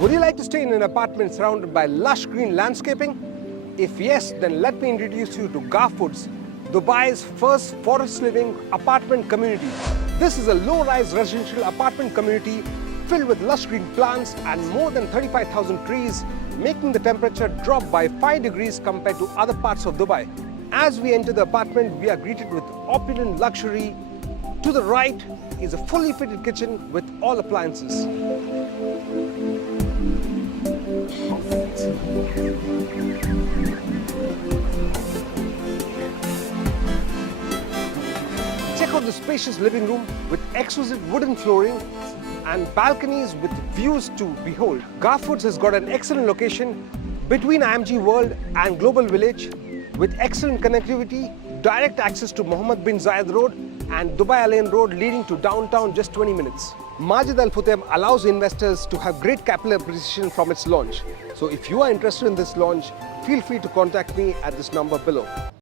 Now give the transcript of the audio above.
Would you like to stay in an apartment surrounded by lush green landscaping? If yes, then let me introduce you to Garfoods, Dubai's first forest living apartment community. This is a low-rise residential apartment community filled with lush green plants and more than 35,000 trees, making the temperature drop by 5 degrees compared to other parts of Dubai. As we enter the apartment, we are greeted with opulent luxury. To the right is a fully fitted kitchen with all appliances. Check out the spacious living room with exquisite wooden flooring and balconies with views to behold. Garfoods has got an excellent location between IMG World and Global Village with excellent connectivity, direct access to Mohammed bin Zayed Road and Dubai Al Ain Road leading to downtown just 20 minutes. Majid Al Futtaim allows investors to have great capital appreciation from its launch. So if you are interested in this launch, feel free to contact me at this number below.